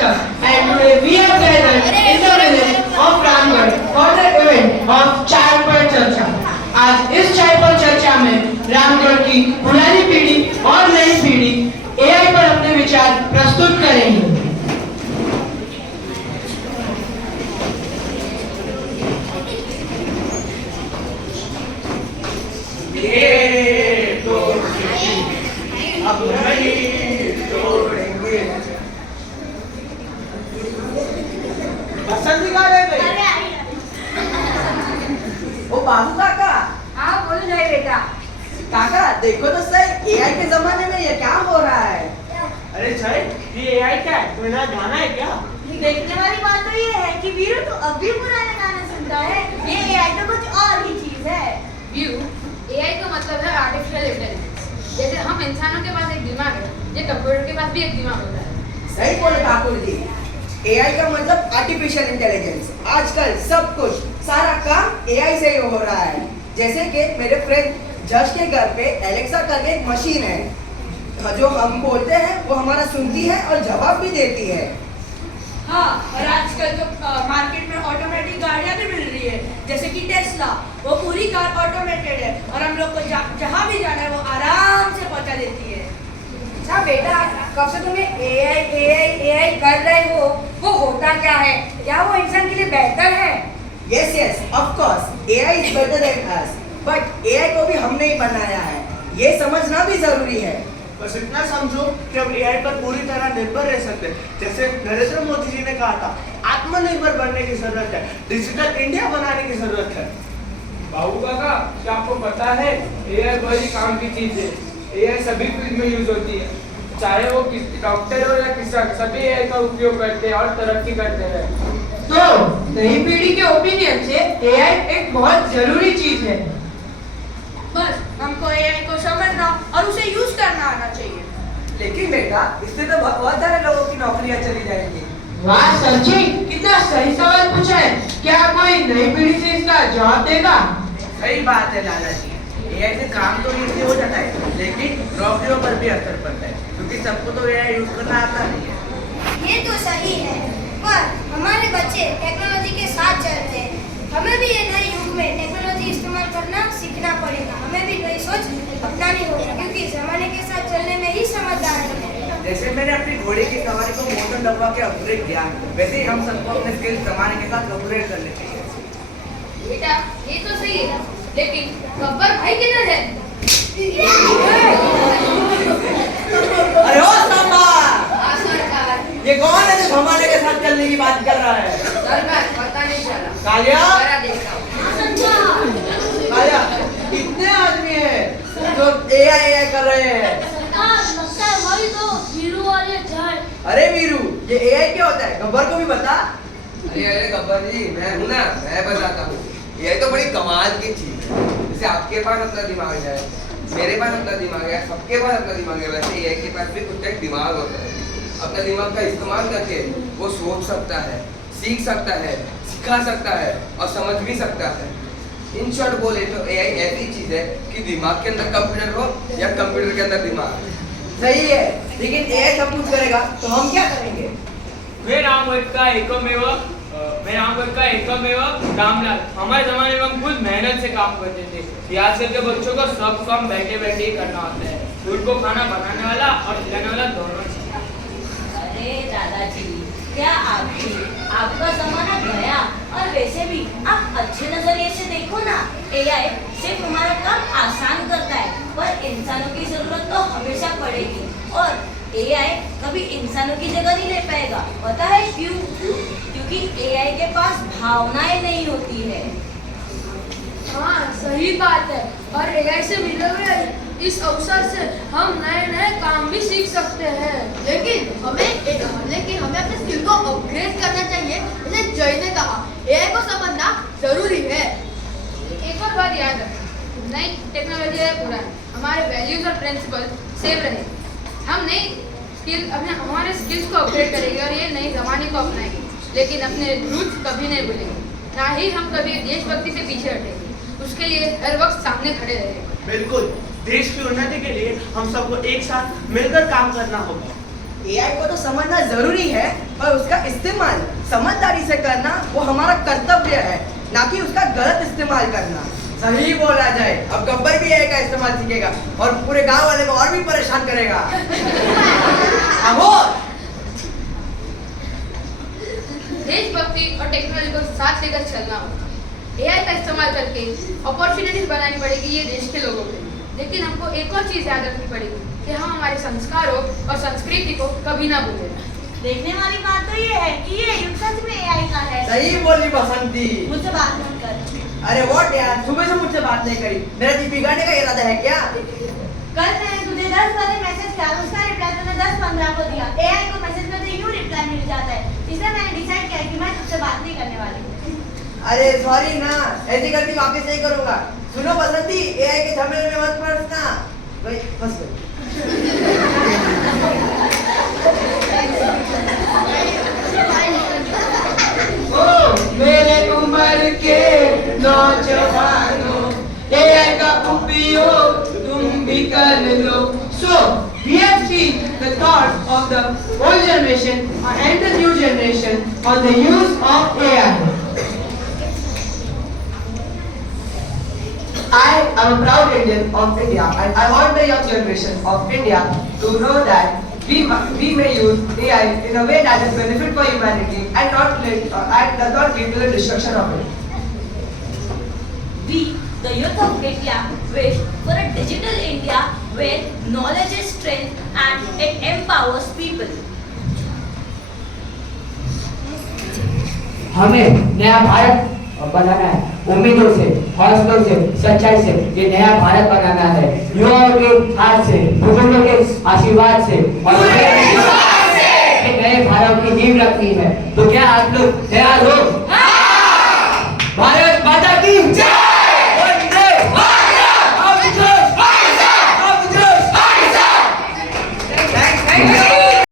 Bhaskar, and today we are gathered in the village of Ramgarh for the event of चाय पर चर्चा। आज इस चाय पर चर्चा में रामगढ़ की पुरानी पीढ़ी और नई पीढ़ी एआई पर अपने विचार प्रस्तुत करेंगे। अब नहीं तोड़ेंगे। बसंत का रे भाई। ओ बाबू काका। हाँ बोलो जय बेटा। काका देखो तो सही, एआई के जमाने में ये क्या हो रहा है? अरे जय, ये एआई क्या है? तुम्हें ना जाना है क्या? देखने वाली बात तो ये है कि वीरू तो अब भी पुराने गाने सुनता है। ये एआई तो कुछ और ही चीज है। व्यू एआई का मतलब है आर्टिफिशियल इंटेलिजेंस। जैसे हम इंसानों के पास एक दिमाग है, ये कंप्यूटर के पास भी एक दिमाग होता है। सही बोले ठाकुर जी। एआई का मतलब आर्टिफिशियल इंटेलिजेंस। आजकल सब कुछ सारा काम एआई से ही हो रहा है। जैसे कि मेरे फ्रेंड जश के घर पे एलेक्सा करके एक मशीन है, जो हम बोलते हैं वो हमारा सुनती है और जवाब भी देती है। हाँ, और आजकल तो मार्केट में ऑटोमेटिक गाड़ियाँ भी मिल रही है, जैसे कि टेस्ला। वो पूरी कार ऑटोमेटेड है और हम लोग को जहाँ भी जाना है वो आराम से पहुँचा देती है। अच्छा बेटा, कब से तुम्हें एआई एआई एआई कर रहे हो? वो होता क्या है? क्या वो इंसान के लिए बेहतर है? Yes, yes, of course. AI is better than us. But AI को भी हमने ही बनाया है। ये समझना भी जरूरी है। बस इतना समझो कि हम एआई पर पूरी तरह निर्भर रह सकते हैं। जैसे नरेंद्र मोदी जी ने कहा था, आत्मनिर्भर बनने की जरूरत है, डिजिटल इंडिया बनाने की जरूरत है। बाबू काका, क्या आपको पता है एआई बड़ी काम की चीज है। एआई सभी फील्ड में यूज होती है, चाहे वो डॉक्टर हो या किसान, सभी एआई का उपयोग करते हैं और तरक्की करते हैं। तो नई पीढ़ी के ओपिनियन से एआई एक बहुत जरूरी चीज है। बस हमको एआई को समझना और उसे यूज करना आना चाहिए। लेकिन बेटा, इससे तो बहुत सारे लोगों की नौकरियां चली जाएंगी। वाह सचिन, कितना सही सवाल पूछा है। क्या कोई नई पीढ़ी से इसका जवाब देगा? सही बात है दादाजी। एआई से काम तो इजी हो जाता है, लेकिन नौकरियों पर भी असर पड़ता है, क्योंकि सबको तो एआई यूज करना आता नहीं है। ये तो सही है, पर हमारे बच्चे टेक्नोलॉजी के साथ चल रहे हैं। हमें भी ये नए युग में टेक्नोलॉजी इस्तेमाल करना सीखना पड़ेगा। हमें भी नई सोच अपनानी होगी, क्योंकि जमाने के साथ चलने में ही समझदारी है। जैसे मैंने अपनी घोड़े की सवारी को मोटर लगवा के अपग्रेड किया, वैसे ही हम सबको अपने स्किल्स जमाने के साथ अपग्रेड करने चाहिए। बेटा ये तो सही है, लेकिन गब्बर भाई किधर है? अरे ओ सांबा, सरकार ये कौन है जो हमारे के साथ चलने की बात कर रहा है? सरकार पता नहीं चला। कालिया, जरा देखता हूँ। कालिया, कितने आदमी हैं जो एआई कर रहे हैं? लगता है वही तो वीरू और ये जय। अरे वीरू, ये एआई क्या होता है? गब्बर को भी बता। अरे गब्बर जी, मैं हूँ ना, मैं बताता हूँ। ये तो बड़ी कमाल की चीज है। जैसे आपके पास अपना दिमाग है, मेरे पास अपना दिमाग है, सबके पास अपना दिमाग है, वैसे एआई के पास भी कुछ एक दिमाग होता है। अपना दिमाग का इस्तेमाल करके वो सोच सकता है, सीख सकता है, सिखा सकता है और समझ भी सकता है। इन शॉर्ट बोले तो एआई ऐसी चीज है कि दिमाग के अंदर कंप्यूटर हो या कंप्यूटर के अंदर दिमाग। सही है, लेकिन एआई सब कुछ करेगा तो हम क्या करेंगे? मैं रामगढ़ का एकमेव रामलाल। हमारे जमाने में हम खुद मेहनत से काम करते थे। आजकल के बच्चों को सब काम बैठे बैठे ही करना होता है। उनको खाना बनाने वाला और खिलाने वाला दोनों चाहिए। अरे दादाजी, क्या आपका जमाना गया? और वैसे भी आप अच्छे नजरिए से देखो ना, एआई सिर्फ हमारा काम आसान करता है, पर इंसानों की जरूरत तो हमेशा पड़ेगी। और एआई कभी इंसानों की जगह नहीं ले पाएगा। पता है क्यों? क्योंकि एआई के पास भावनाएं नहीं होती है। हाँ सही बात है, और एआई से मिले हुए इस अवसर से हम नए नए काम भी सीख सकते हैं। लेकिन हमें अपने स्किल को अपग्रेड करना चाहिए। जैसे जय ने कहा, एआई को समझना जरूरी है। एक और बात याद रखें, नई टेक्नोलॉजी है पुरानी, हमारे वैल्यूज और प्रिंसिपल सेम रहे। हम नई हमारे स्किल्स को अपग्रेड करेंगे और ये नए जमाने को अपनाएंगे, लेकिन अपने रूट्स कभी नहीं भूलेंगे। ना ही हम कभी देशभक्ति से पीछे हटेंगे, उसके लिए हर वक्त सामने खड़े रहेंगे। बिल्कुल, देश की उन्नति के लिए हम सबको एक साथ मिलकर काम करना होगा। एआई को तो समझना जरूरी है, पर उसका इस्तेमाल समझदारी से करना वो हमारा कर्तव्य है, ना कि उसका गलत इस्तेमाल करना। सही बोला जाए। अब गब्बर भी एआई का इस्तेमाल सीखेगा और पूरे गांव वाले को और भी परेशान करेगा। अमोल देशभक्ति और टेक्नोलॉजी को साथ लेकर चलना होगा। एआई का इस्तेमाल करके अपॉर्चुनिटीज बनानी पड़ेगी ये देश के लोगों के लिए। लेकिन हमको एक और चीज़ याद रखनी पड़ेगी कि हम हमारे संस्कारों और संस्कृति को कभी ना भूलें। देखने वाली बात तो ये है कि ये युग सच में एआई का है। सही बोली बसंती। मुझसे बात मत कर। अरे व्हाट यार, सुबह से मुझसे बात नहीं करी। मेरा जी बिगाड़ने का इरादा है क्या? कल मैंने तुझे 10 बजे मैसेज किया, उसका रिप्लाई तूने 10:15 को दिया। एआई को मैसेज में तो यूं रिप्लाई मिल जाता है, इसलिए मैंने डिसाइड किया कि मैं तुझसे बात नहीं करने वाली हूँ। अरे सॉरी ना, ऐसी गलती वापस नहीं करूंगा। सुनो बसंती, एआई के झमेले में मत फंसना। भाई फंस गई। मेरे उम्र के नौजवानों, एआई का उपयोग तुम भी कर लो। So we have seen the thoughts of the old generation and the new generation on the use of AI. I am a proud Indian of India, and I want the young generation of India to know that we may use AI in a way that is benefit for humanity and does not lead to the destruction of it. We, the youth of India, wish for a digital India where knowledge is strength and it empowers people. हमें नया भारत बनाना है, उम्मीदों से, हौसलों से, सच्चाई से ये नया भारत बनाना है। युवाओं के हाथ से, बुजुर्गों के आशीर्वाद से और नए भारत की नींव रखनी है। तो क्या आप लोग तैयार हो?